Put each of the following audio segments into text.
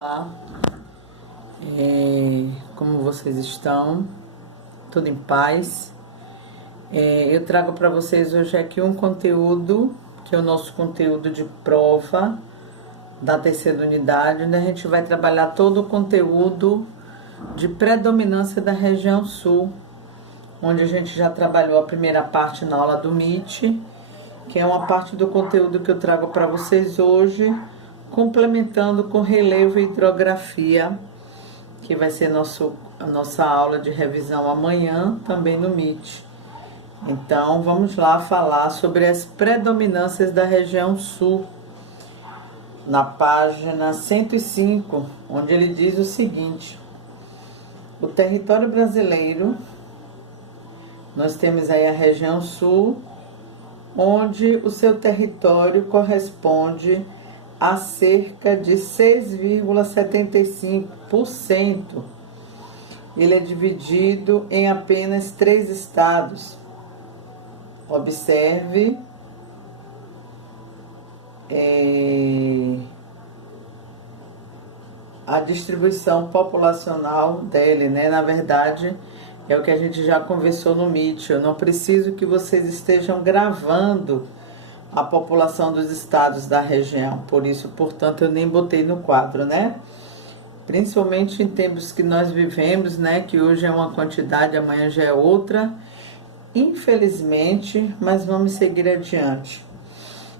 Olá, como vocês estão? Tudo em paz? Eu trago para vocês hoje aqui um conteúdo, que é o nosso conteúdo de prova da terceira unidade, onde a gente vai trabalhar todo o conteúdo de predominância da região sul, onde a gente já trabalhou a primeira parte na aula do MIT, que é uma parte do conteúdo que eu trago para vocês hoje, complementando com relevo e hidrografia, que vai ser a nossa aula de revisão amanhã, também no MIT. Então, vamos lá falar sobre as predominâncias da região sul, na página 105, onde ele diz o seguinte: o território brasileiro, nós temos aí a região sul, onde o seu território corresponde a cerca de 6,75%. Ele é dividido em apenas 3 estados. Observe a distribuição populacional dele, né? Na verdade, é o que a gente já conversou no MIT. Eu não preciso que vocês estejam gravando a população dos estados da região, por isso, portanto, eu nem botei no quadro, né? Principalmente em tempos que nós vivemos, né? Que hoje é uma quantidade, amanhã já é outra, infelizmente, mas vamos seguir adiante.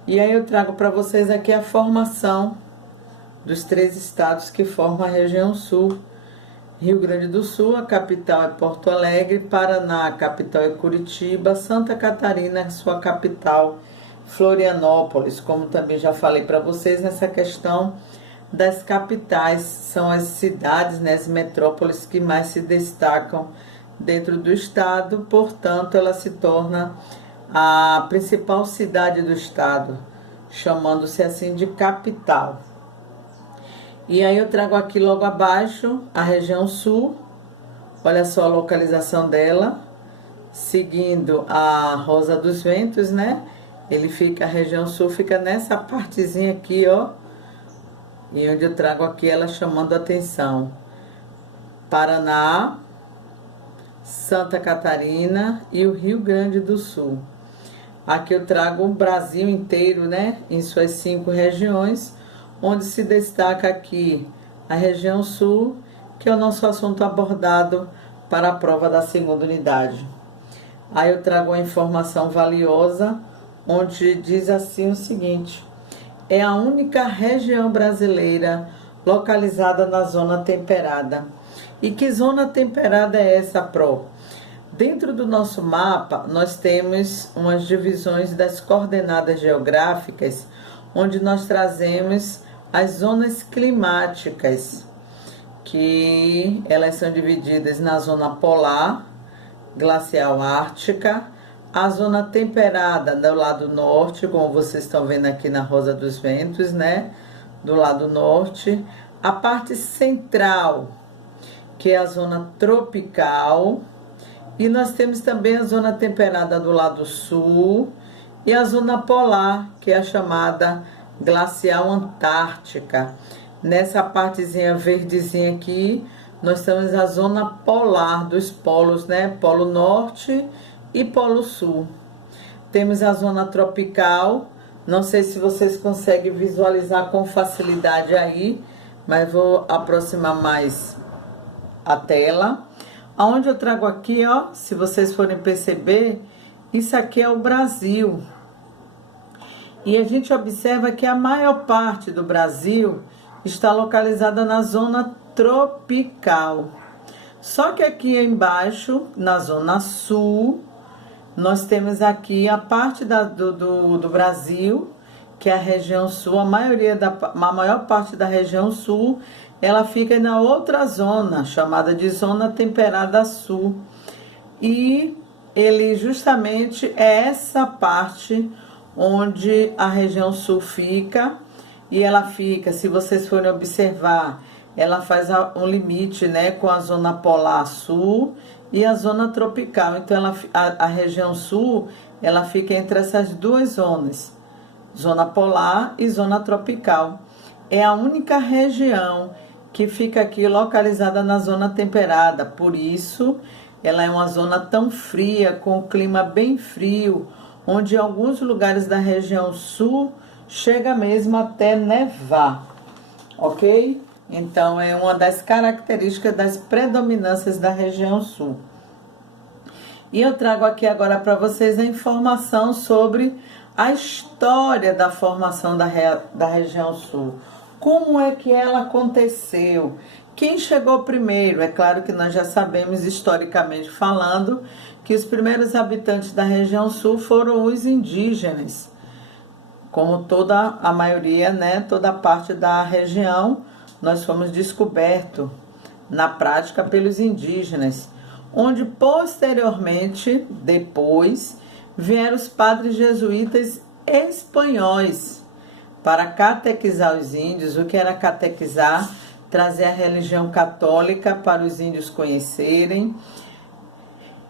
E aí eu trago para vocês aqui a formação dos 3 estados que formam a região sul. Rio Grande do Sul, a capital é Porto Alegre; Paraná, a capital é Curitiba; Santa Catarina, sua capital, Florianópolis. Como também já falei para vocês nessa questão das capitais, são as cidades, né, as metrópoles que mais se destacam dentro do estado, portanto ela se torna a principal cidade do estado, chamando-se assim de capital. E aí eu trago aqui logo abaixo a região sul, olha só a localização dela, seguindo a Rosa dos Ventos, né? A região sul fica nessa partezinha aqui, ó, e onde eu trago aqui ela chamando a atenção: Paraná, Santa Catarina e o Rio Grande do Sul. Aqui eu trago o Brasil inteiro, né, em suas 5 regiões, onde se destaca aqui a região sul, que é o nosso assunto abordado para a prova da segunda unidade. Aí eu trago uma informação valiosa, onde diz assim o seguinte: é a única região brasileira localizada na zona temperada. E que zona temperada é essa, Pro? Dentro do nosso mapa, nós temos umas divisões das coordenadas geográficas, onde nós trazemos as zonas climáticas, que elas são divididas na zona polar, glacial ártica, a zona temperada do lado norte, como vocês estão vendo aqui na Rosa dos Ventos, né? Do lado norte, a parte central, que é a zona tropical, e nós temos também a zona temperada do lado sul e a zona polar, que é a chamada glacial antártica. Nessa partezinha verdezinha aqui, nós temos a zona polar dos polos, né? Polo norte e polo sul. Temos a zona tropical, não sei se vocês conseguem visualizar com facilidade aí, mas vou aproximar mais a tela. Aonde eu trago aqui, ó, se vocês forem perceber, isso aqui é o Brasil. E a gente observa que a maior parte do Brasil está localizada na zona tropical. Só que aqui embaixo, na zona sul, nós temos aqui a parte do Brasil, que é a região sul. A maior parte da região sul, ela fica na outra zona, chamada de zona temperada sul. E ele justamente é essa parte onde a região sul fica, e ela fica, se vocês forem observar, ela faz um limite, né, com a zona polar sul e a zona tropical. Então a região sul, ela fica entre essas 2 zona polar e zona tropical. É a única região que fica aqui localizada na zona temperada. Por isso, ela é uma zona tão fria, com clima bem frio, onde em alguns lugares da região sul chega mesmo até nevar, ok? Então, é uma das características das predominâncias da região sul. E eu trago aqui agora para vocês a informação sobre a história da formação da região sul. Como é que ela aconteceu? Quem chegou primeiro? É claro que nós já sabemos, historicamente falando, que os primeiros habitantes da região sul foram os indígenas. Como toda a maioria, né, toda parte da região, nós fomos descobertos na prática pelos indígenas, onde posteriormente, depois, vieram os padres jesuítas espanhóis para catequizar os índios. O que era catequizar? Trazer a religião católica para os índios conhecerem.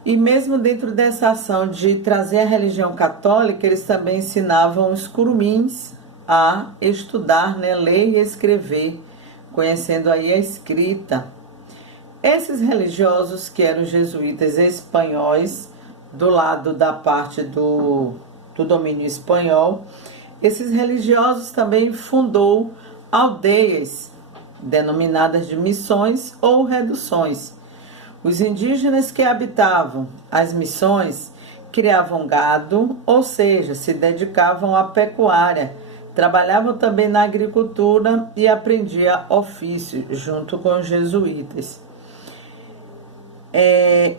E mesmo dentro dessa ação de trazer a religião católica, eles também ensinavam os curumins a estudar, né, ler e escrever, conhecendo aí a escrita. Esses religiosos, que eram jesuítas espanhóis, do lado da parte do domínio espanhol, esses religiosos também fundou aldeias, denominadas de missões ou reduções. Os indígenas que habitavam as missões criavam gado, ou seja, se dedicavam à pecuária, trabalhavam também na agricultura e aprendiam ofício junto com os jesuítas.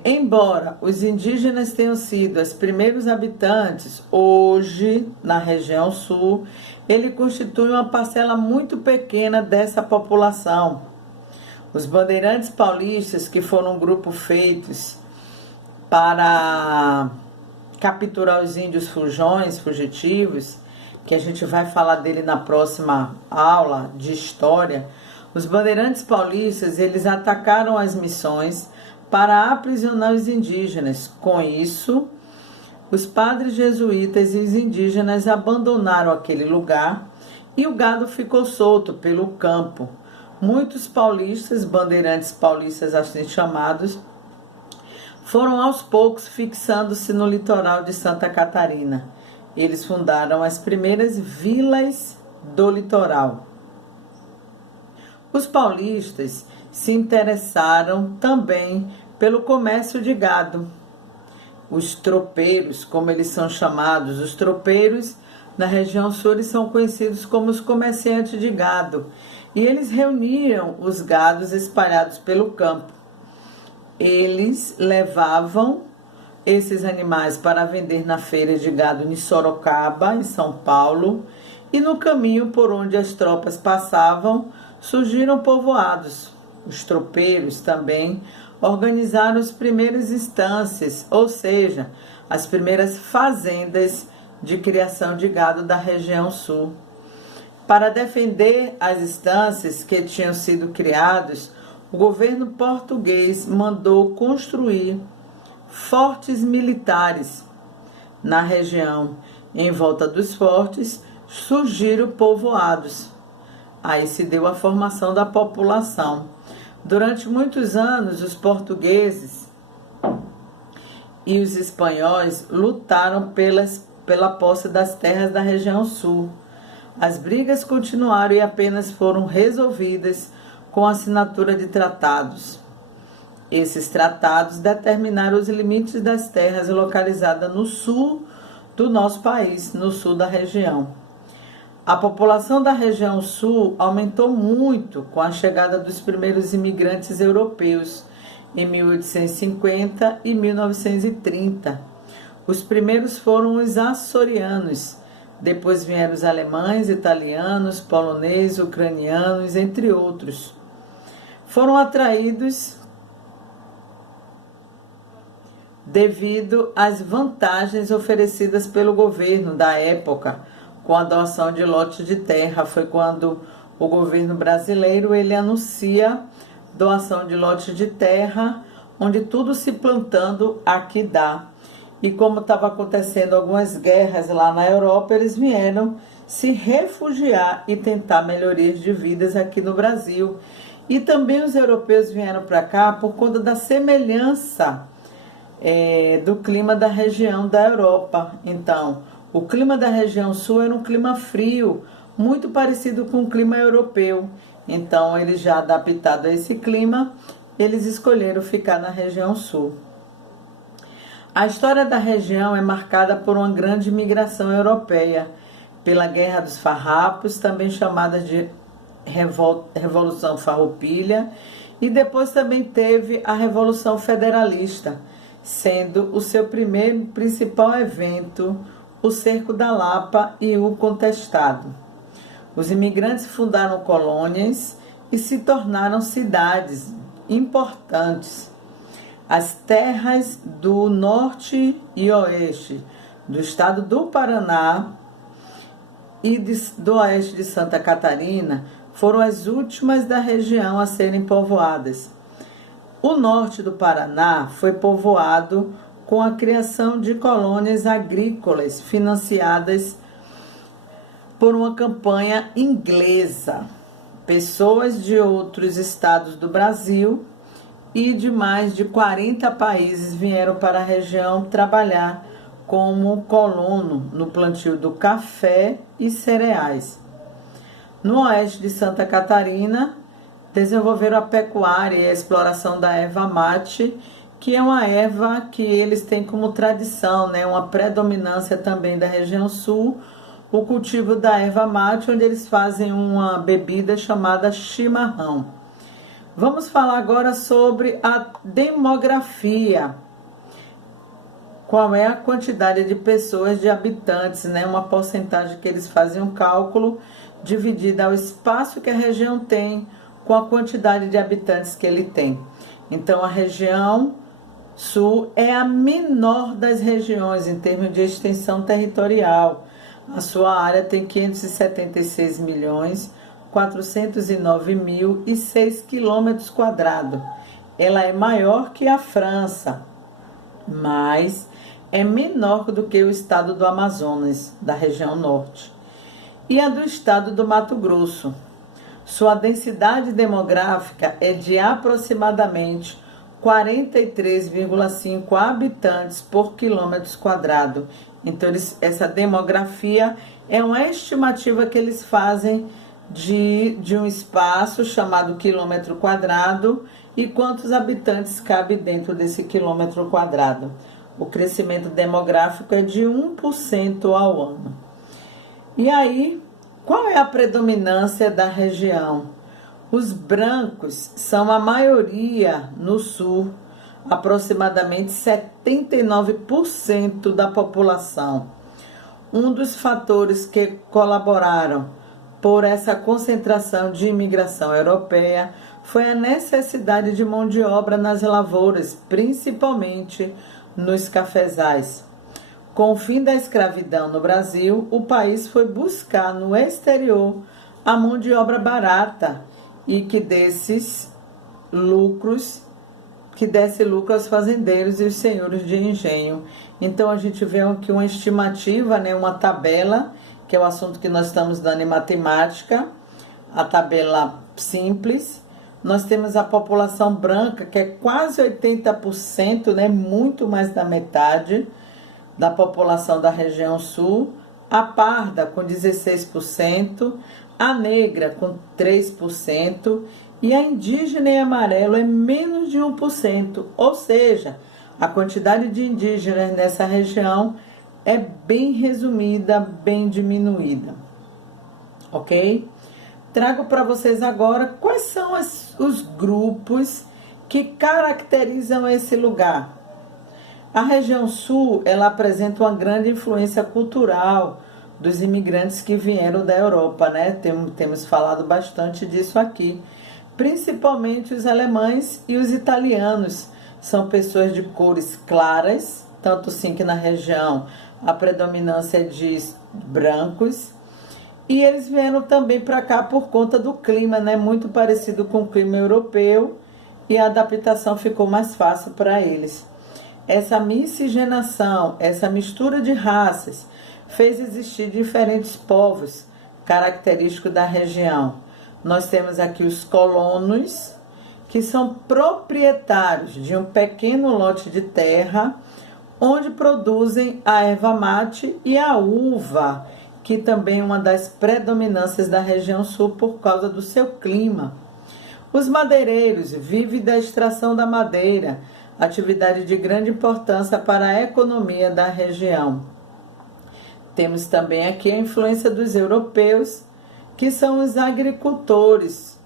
Embora os indígenas tenham sido os primeiros habitantes, hoje, na região sul, ele constitui uma parcela muito pequena dessa população. Os bandeirantes paulistas, que foram um grupo feitos para capturar os índios fugitivos, que a gente vai falar dele na próxima aula de história, os bandeirantes paulistas, eles atacaram as missões para aprisionar os indígenas. Com isso, os padres jesuítas e os indígenas abandonaram aquele lugar e o gado ficou solto pelo campo. Muitos paulistas, bandeirantes paulistas assim chamados, foram aos poucos fixando-se no litoral de Santa Catarina. Eles fundaram as primeiras vilas do litoral. Os paulistas se interessaram também pelo comércio de gado. Os tropeiros, como eles são chamados, os tropeiros na região sul eles são conhecidos como os comerciantes de gado. E eles reuniam os gados espalhados pelo campo. Eles levavam esses animais para vender na feira de gado em Sorocaba, em São Paulo, e no caminho por onde as tropas passavam, surgiram povoados. Os tropeiros também organizaram as primeiras instâncias, ou seja, as primeiras fazendas de criação de gado da região sul. Para defender as instâncias que tinham sido criadas, o governo português mandou construir fortes militares na região. Em volta dos fortes surgiram povoados. Aí se deu a formação da população. Durante muitos anos, os portugueses e os espanhóis lutaram pela posse das terras da região sul. As brigas continuaram e apenas foram resolvidas com a assinatura de tratados. Esses tratados determinaram os limites das terras localizadas no sul do nosso país, no sul da região. A população da região sul aumentou muito com a chegada dos primeiros imigrantes europeus em 1850 e 1930. Os primeiros foram os açorianos, depois vieram os alemães, italianos, poloneses, ucranianos, entre outros. Foram atraídos devido às vantagens oferecidas pelo governo da época, com a doação de lotes de terra. Foi quando o governo brasileiro ele anuncia doação de lotes de terra, onde tudo se plantando aqui dá. E como estava acontecendo algumas guerras lá na Europa, eles vieram se refugiar e tentar melhorias de vidas aqui no Brasil. E também os europeus vieram para cá por conta da semelhança do clima da região da Europa. Então, o clima da região sul era um clima frio, muito parecido com o clima europeu. Então, eles já adaptados a esse clima, eles escolheram ficar na região sul. A história da região é marcada por uma grande migração europeia, pela Guerra dos Farrapos, também chamada de Revolução Farroupilha, e depois também teve a Revolução Federalista, sendo o seu primeiro principal evento o Cerco da Lapa e o Contestado. Os imigrantes fundaram colônias e se tornaram cidades importantes. As terras do norte e oeste do estado do Paraná e do oeste de Santa Catarina foram as últimas da região a serem povoadas. O norte do Paraná foi povoado com a criação de colônias agrícolas financiadas por uma campanha inglesa. Pessoas de outros estados do Brasil e de mais de 40 países vieram para a região trabalhar como colono no plantio do café e cereais. No oeste de Santa Catarina, desenvolveram a pecuária e a exploração da erva mate, que é uma erva que eles têm como tradição, né? Uma predominância também da região sul, o cultivo da erva mate, onde eles fazem uma bebida chamada chimarrão. Vamos falar agora sobre a demografia. Qual é a quantidade de pessoas, de habitantes, né? Uma porcentagem que eles fazem um cálculo dividida ao espaço que a região tem com a quantidade de habitantes que ele tem. Então, a região sul é a menor das regiões em termos de extensão territorial. A sua área tem 576.409.006 quilômetros quadrados. Ela é maior que a França, mas é menor do que o estado do Amazonas, da região norte, e a do estado do Mato Grosso. Sua densidade demográfica é de aproximadamente 43,5 habitantes por quilômetro quadrado. Então, essa demografia é uma estimativa que eles fazem de um espaço chamado quilômetro quadrado e quantos habitantes cabe dentro desse quilômetro quadrado. O crescimento demográfico é de 1% ao ano. E aí, qual é a predominância da região? Os brancos são a maioria no sul, aproximadamente 79% da população. Um dos fatores que colaboraram por essa concentração de imigração europeia foi a necessidade de mão de obra nas lavouras, principalmente nos cafezais. Com o fim da escravidão no Brasil, o país foi buscar no exterior a mão de obra barata e que desse lucro aos fazendeiros e os senhores de engenho. Então a gente vê aqui uma estimativa, né, uma tabela, que é o assunto que nós estamos dando em matemática, a tabela simples. Nós temos a população branca, que é quase 80%, né, muito mais da metade da população da região sul, a parda com 16%, a negra com 3% e a indígena e amarelo é menos de 1%, ou seja, a quantidade de indígenas nessa região é bem resumida, bem diminuída, ok? Trago para vocês agora quais são os grupos que caracterizam esse lugar. A região sul, ela apresenta uma grande influência cultural dos imigrantes que vieram da Europa, né? Temos falado bastante disso aqui. Principalmente os alemães e os italianos. São pessoas de cores claras, tanto sim que na região a predominância é de brancos. E eles vieram também para cá por conta do clima, né? Muito parecido com o clima europeu, e a adaptação ficou mais fácil para eles. Essa miscigenação, essa mistura de raças, fez existir diferentes povos característicos da região. Nós temos aqui os colonos, que são proprietários de um pequeno lote de terra, onde produzem a erva mate e a uva, que também é uma das predominâncias da região sul por causa do seu clima. Os madeireiros vivem da extração da madeira, atividade de grande importância para a economia da região. Temos também aqui a influência dos europeus, que são os agricultores,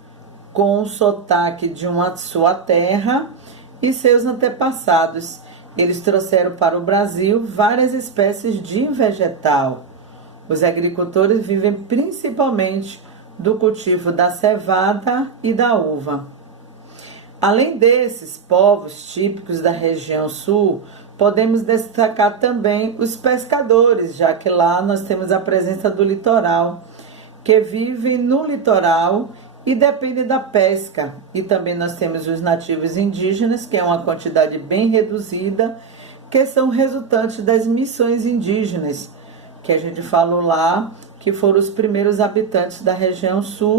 com o sotaque de sua terra e seus antepassados. Eles trouxeram para o Brasil várias espécies de vegetal. Os agricultores vivem principalmente do cultivo da cevada e da uva. Além desses povos típicos da região sul, podemos destacar também os pescadores, já que lá nós temos a presença do litoral, que vivem no litoral e dependem da pesca. E também nós temos os nativos indígenas, que é uma quantidade bem reduzida, que são resultantes das missões indígenas, que a gente falou lá, que foram os primeiros habitantes da região sul.